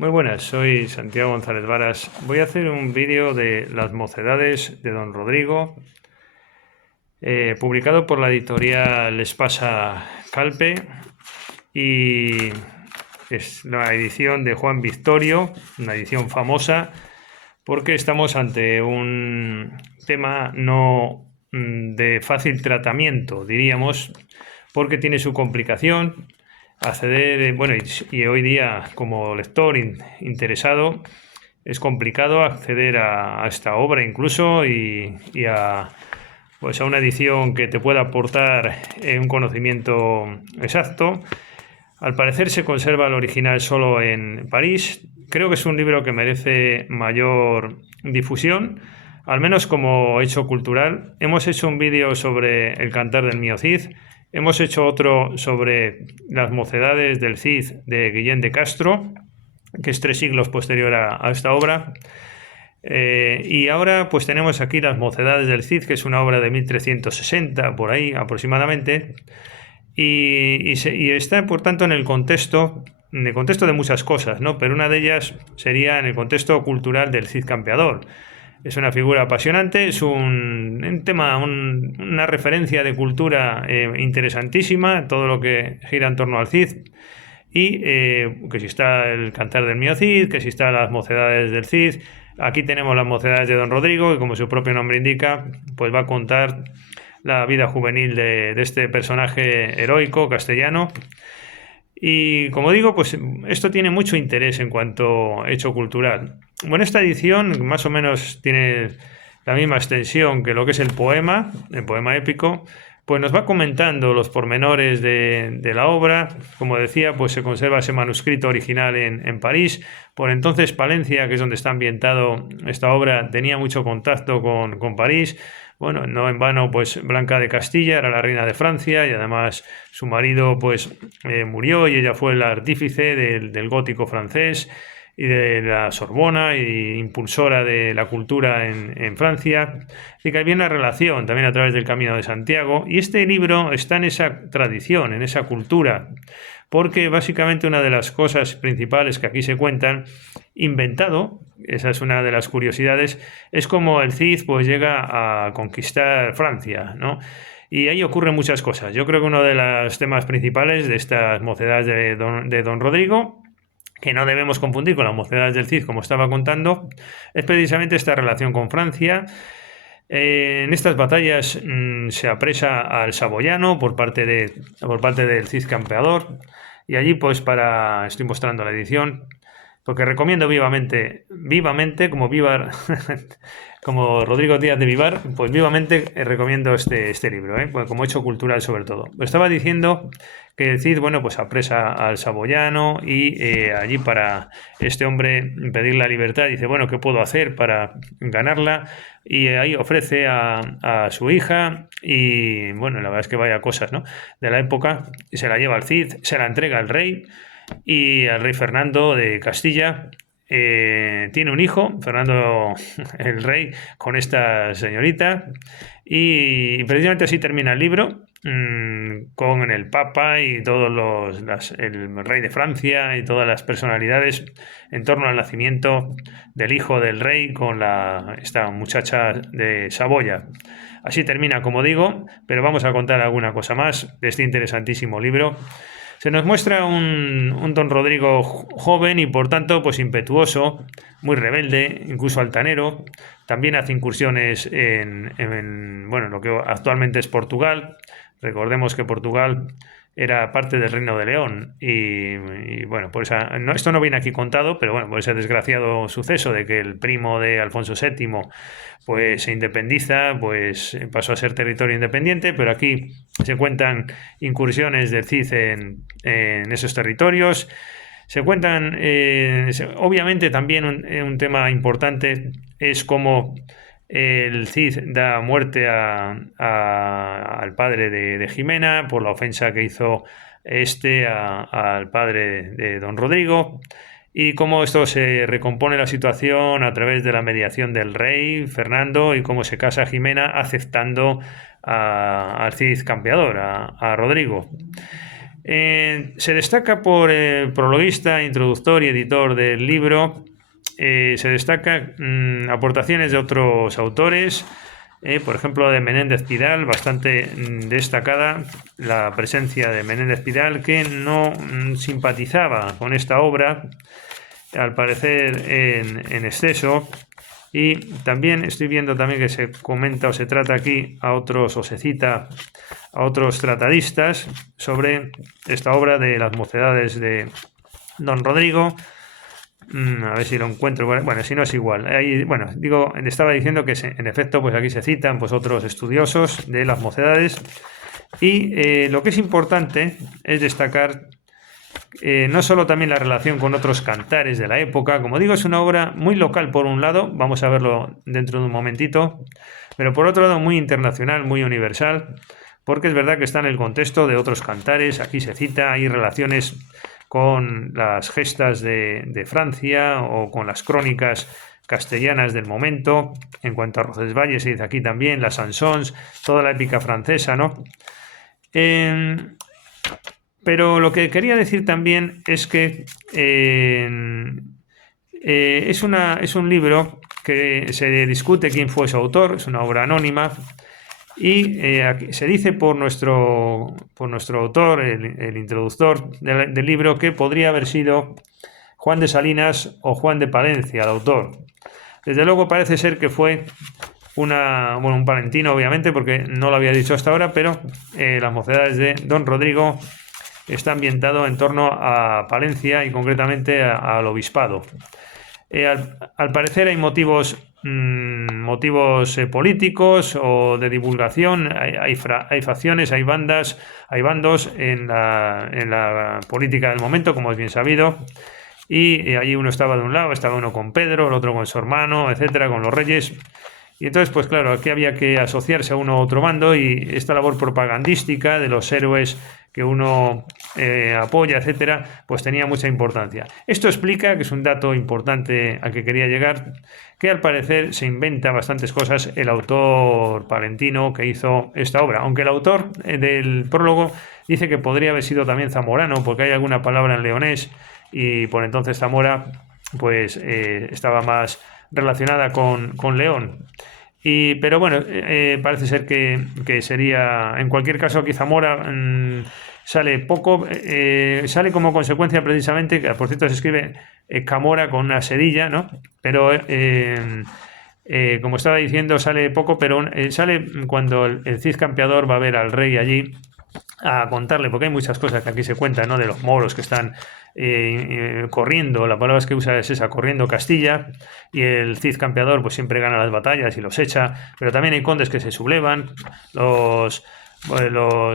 Muy buenas, soy Santiago González Varas. Voy a hacer un vídeo de las mocedades de Don Rodrigo, publicado por la editorial Espasa Calpe, y es la edición de Juan Victorio, una edición famosa, porque estamos ante un tema no de fácil tratamiento, diríamos, porque tiene su complicación. Acceder, bueno, y hoy día como lector interesado es complicado acceder a esta obra incluso y a, pues a una edición que te pueda aportar un conocimiento exacto. Al parecer se conserva el original solo en París. Creo que es un libro que merece mayor difusión, al menos como hecho cultural. Hemos hecho un vídeo sobre el Cantar del Mío Cid. Hemos hecho otro sobre las mocedades del Cid de Guillén de Castro, que es 3 siglos posterior a esta obra. Y ahora pues tenemos aquí las mocedades del Cid, que es una obra de 1360, por ahí aproximadamente, y está por tanto en el contexto de muchas cosas, ¿no? Pero una de ellas sería en el contexto cultural del Cid campeador. Es una figura apasionante, es un tema, una referencia de cultura interesantísima, todo lo que gira en torno al Cid. Y que si está el Cantar del Mío Cid, que si están las mocedades del Cid. Aquí tenemos las mocedades de Don Rodrigo, que como su propio nombre indica, pues va a contar la vida juvenil de este personaje heroico castellano. Y como digo, pues esto tiene mucho interés en cuanto a hecho cultural. Bueno, esta edición más o menos tiene la misma extensión que lo que es el poema épico, pues nos va comentando los pormenores de la obra. Como decía, pues se conserva ese manuscrito original en París. Por entonces Palencia, que es donde está ambientado esta obra, tenía mucho contacto con París. Bueno, no en vano, pues Blanca de Castilla era la reina de Francia y además su marido pues murió y ella fue la artífice del gótico francés y de la Sorbona y impulsora de la cultura en Francia. Así que había una relación también a través del Camino de Santiago, y este libro está en esa tradición, en esa cultura, porque básicamente una de las cosas principales que aquí se cuentan, inventado, esa es una de las curiosidades, es como el Cid pues llega a conquistar Francia, ¿no? Y ahí ocurren muchas cosas. Yo creo que uno de los temas principales de estas mocedades de Don Rodrigo, que no debemos confundir con las mocedades del Cid, como estaba contando, es precisamente esta relación con Francia. En estas batallas se apresa al saboyano por parte del Cid campeador, y allí pues estoy mostrando la edición, porque recomiendo vivamente, como Vivar, como Rodrigo Díaz de Vivar, pues vivamente recomiendo este libro, pues como hecho cultural sobre todo. Estaba diciendo que el Cid, bueno, pues apresa al saboyano y allí para este hombre pedir la libertad, dice, bueno, ¿qué puedo hacer para ganarla? Y ahí ofrece a su hija y, bueno, la verdad es que vaya cosas, ¿no? De la época, y se la lleva al Cid, se la entrega al rey y al rey Fernando de Castilla. Tiene un hijo, Fernando el Rey, con esta señorita, y precisamente así termina el libro, con el Papa y el rey de Francia y todas las personalidades en torno al nacimiento del hijo del rey con esta muchacha de Saboya. Así termina, como digo, pero vamos a contar alguna cosa más de este interesantísimo libro. Se nos muestra un Don Rodrigo joven y por tanto pues impetuoso, muy rebelde, incluso altanero. También hace incursiones bueno, lo que actualmente es Portugal. Recordemos que Portugal era parte del Reino de León y bueno, esto no viene aquí contado, pero bueno, por ese desgraciado suceso de que el primo de Alfonso VII pues se independiza, pues pasó a ser territorio independiente, pero aquí se cuentan incursiones del Cid en esos territorios. Se cuentan, obviamente también un tema importante es cómo el Cid da muerte al padre de Jimena por la ofensa que hizo al padre de Don Rodrigo, y cómo esto se recompone la situación a través de la mediación del rey Fernando y cómo se casa Jimena aceptando al Cid campeador, a Rodrigo. Se destaca por el prologuista, introductor y editor del libro. Se destaca aportaciones de otros autores, por ejemplo de Menéndez Pidal, bastante destacada la presencia de Menéndez Pidal, que no simpatizaba con esta obra, al parecer en exceso. Y también estoy viendo también que se comenta o se trata aquí a otros, o se cita a otros tratadistas sobre esta obra de las mocedades de Don Rodrigo. A ver si lo encuentro. Bueno, si no es igual. Ahí, bueno, estaba diciendo que en efecto, pues aquí se citan pues otros estudiosos de las mocedades. Y lo que es importante es destacar no solo también la relación con otros cantares de la época. Como digo, es una obra muy local por un lado, vamos a verlo dentro de un momentito, pero por otro lado muy internacional, muy universal, porque es verdad que está en el contexto de otros cantares. Aquí se cita, hay relaciones con las gestas de Francia o con las crónicas castellanas del momento. En cuanto a Roncesvalles se dice aquí también, las chansons, toda la épica francesa, ¿no? Pero lo que quería decir también es que es un libro que se discute quién fue su autor, es una obra anónima, y aquí se dice por nuestro autor, el introductor del libro, que podría haber sido Juan de Salinas o Juan de Palencia, el autor. Desde luego parece ser que fue un palentino, obviamente, porque no lo había dicho hasta ahora, pero las mocedades de Don Rodrigo está ambientado en torno a Palencia y concretamente al obispado. Al parecer hay motivos políticos o de divulgación, hay facciones, hay bandos en la política del momento, como es bien sabido, y allí uno estaba de un lado, estaba uno con Pedro, el otro con su hermano, etcétera, con los reyes. Y entonces, pues claro, aquí había que asociarse a uno u otro bando, y esta labor propagandística de los héroes que uno apoya, etcétera, pues tenía mucha importancia. Esto explica, que es un dato importante al que quería llegar, que al parecer se inventa bastantes cosas el autor palentino que hizo esta obra, aunque el autor del prólogo dice que podría haber sido también zamorano, porque hay alguna palabra en leonés, y por entonces Zamora pues estaba más relacionada con León. Pero bueno, parece ser que sería, en cualquier caso, aquí Zamora sale poco, sale como consecuencia precisamente, que por cierto se escribe Camora con una sedilla, ¿no? Pero como estaba diciendo, sale poco, pero sale cuando el Cid Campeador va a ver al rey allí a contarle, porque hay muchas cosas que aquí se cuentan, ¿no? De los moros que están corriendo, la palabra que usa es esa, corriendo Castilla, y el Cid Campeador pues siempre gana las batallas y los echa, pero también hay condes que se sublevan, los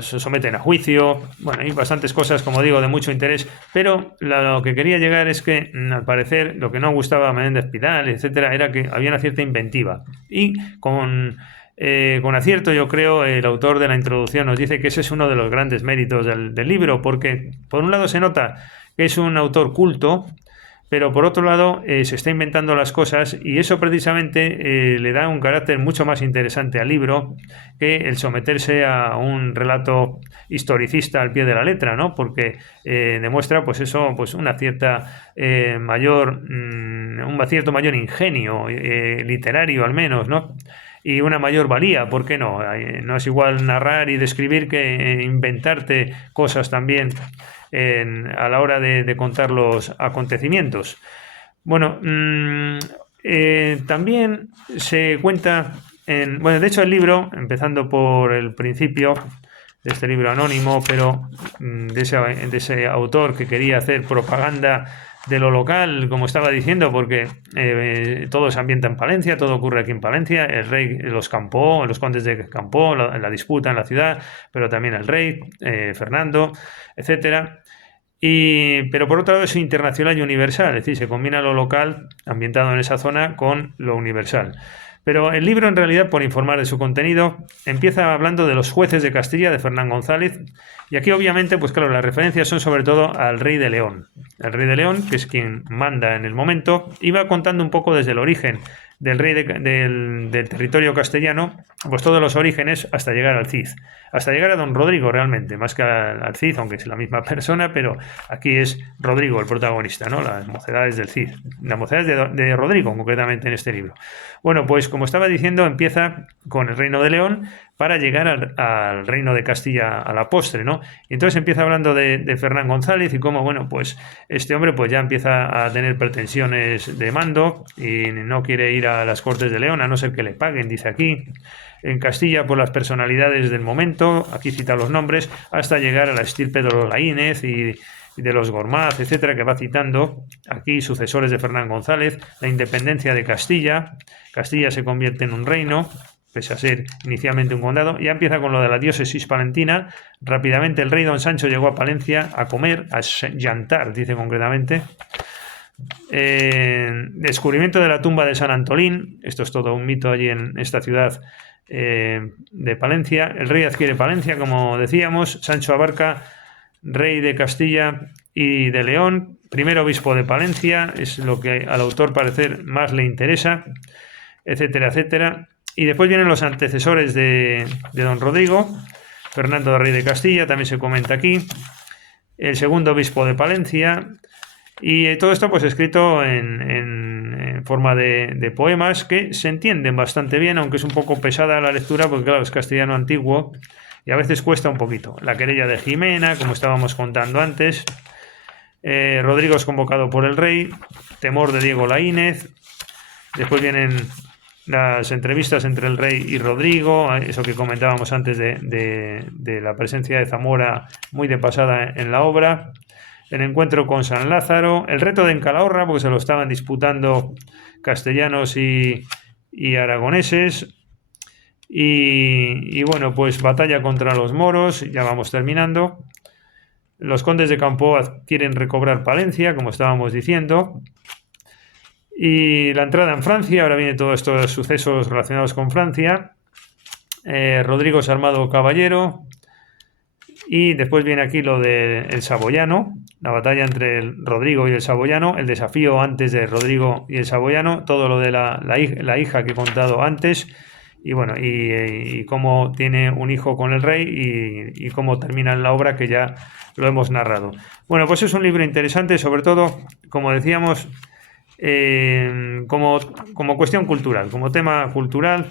someten a juicio. Bueno, hay bastantes cosas, como digo, de mucho interés, pero lo que quería llegar es que al parecer lo que no gustaba a Menéndez Pidal, etcétera, era que había una cierta inventiva, y con acierto, yo creo, el autor de la introducción nos dice que ese es uno de los grandes méritos del libro, porque por un lado se nota que es un autor culto, pero por otro lado se está inventando las cosas, y eso precisamente le da un carácter mucho más interesante al libro que el someterse a un relato historicista al pie de la letra, ¿no? Porque demuestra pues eso, pues una cierta un cierto mayor ingenio literario al menos, ¿no? Y una mayor valía, ¿por qué no? No es igual narrar y describir que inventarte cosas también a la hora de contar los acontecimientos. Bueno, también se cuenta, de hecho el libro, empezando por el principio de este libro anónimo, pero de ese autor que quería hacer propaganda de lo local, como estaba diciendo, porque todo se ambienta en Palencia, todo ocurre aquí en Palencia, el rey los campó, los condes de Campó, la disputa en la ciudad, pero también el rey, Fernando, etcétera. Pero por otro lado es internacional y universal, es decir, se combina lo local, ambientado en esa zona, con lo universal. Pero el libro, en realidad, por informar de su contenido, empieza hablando de los jueces de Castilla, de Fernán González, y aquí obviamente, pues claro, las referencias son sobre todo al rey de León. El rey de León, que es quien manda en el momento, y va contando un poco desde el origen del rey del territorio castellano, pues todos los orígenes hasta llegar al Cid, hasta llegar a don Rodrigo realmente, más que al Cid, aunque es la misma persona, pero aquí es Rodrigo el protagonista, ¿no? Las mocedades del Cid, las mocedades de Rodrigo concretamente en este libro. Bueno, pues como estaba diciendo, empieza con el reino de León para llegar al reino de Castilla a la postre, ¿no? Y entonces empieza hablando de Fernán González y cómo, bueno, pues este hombre pues ya empieza a tener pretensiones de mando y no quiere ir a las Cortes de León, a no ser que le paguen, dice aquí. En Castilla, por las personalidades del momento, aquí cita los nombres, hasta llegar a la estirpe de los Laínez y de los Gormaz, etcétera, que va citando aquí sucesores de Fernán González, la independencia de Castilla. Castilla se convierte en un reino, pese a ser inicialmente un condado. Ya empieza con lo de la diócesis palentina. Rápidamente el rey don Sancho llegó a Palencia a comer, a llantar, dice concretamente. Descubrimiento de la tumba de San Antolín. Esto es todo un mito allí en esta ciudad de Palencia. El rey adquiere Palencia, como decíamos. Sancho Abarca, rey de Castilla y de León, primer obispo de Palencia, es lo que al autor parecer más le interesa, etcétera, etcétera. Y después vienen los antecesores de don Rodrigo, Fernando de Rey de Castilla, también se comenta aquí, el segundo obispo de Palencia, y todo esto pues escrito en forma de poemas que se entienden bastante bien, aunque es un poco pesada la lectura, porque claro, es castellano antiguo, y a veces cuesta un poquito. La querella de Jimena, como estábamos contando antes. Rodrigo es convocado por el rey. Temor de Diego Laínez. Después vienen las entrevistas entre el rey y Rodrigo, eso que comentábamos antes de la presencia de Zamora muy de pasada en la obra. El encuentro con San Lázaro. El reto de Encalahorra, porque se lo estaban disputando castellanos y aragoneses. Y bueno, pues batalla contra los moros, ya vamos terminando. Los condes de Campoaz quieren recobrar Palencia, como estábamos diciendo. Y la entrada en Francia, ahora vienen todos estos sucesos relacionados con Francia. Rodrigo es armado caballero. Y después viene aquí lo del Saboyano, la batalla entre el Rodrigo y el Saboyano, el desafío antes de Rodrigo y el Saboyano, todo lo de la hija que he contado antes. Y bueno, y cómo tiene un hijo con el rey y cómo termina la obra, que ya lo hemos narrado. Bueno, pues es un libro interesante, sobre todo, como decíamos, como cuestión cultural, como tema cultural.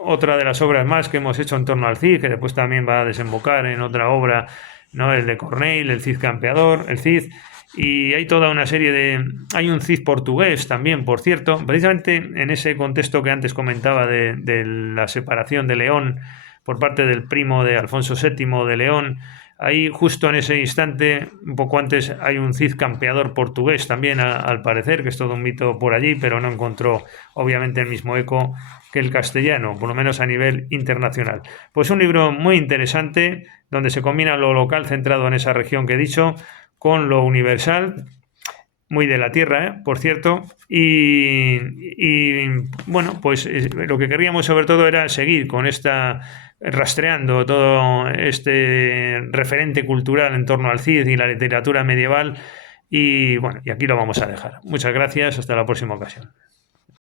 Otra de las obras más que hemos hecho en torno al Cid, que después también va a desembocar en otra obra, ¿no? El de Corneille, el Cid campeador, el Cid. Y hay toda una serie hay un Cid portugués también, por cierto, precisamente en ese contexto que antes comentaba de la separación de León por parte del primo de Alfonso VII de León. Ahí justo en ese instante, un poco antes, hay un Cid campeador portugués también, al parecer, que es todo un mito por allí, pero no encontró obviamente el mismo eco que el castellano, por lo menos a nivel internacional. Pues un libro muy interesante, donde se combina lo local centrado en esa región que he dicho, con lo universal, muy de la tierra, por cierto, y bueno, pues lo que queríamos sobre todo era seguir con rastreando todo este referente cultural en torno al Cid y la literatura medieval, y bueno, y aquí lo vamos a dejar. Muchas gracias, hasta la próxima ocasión.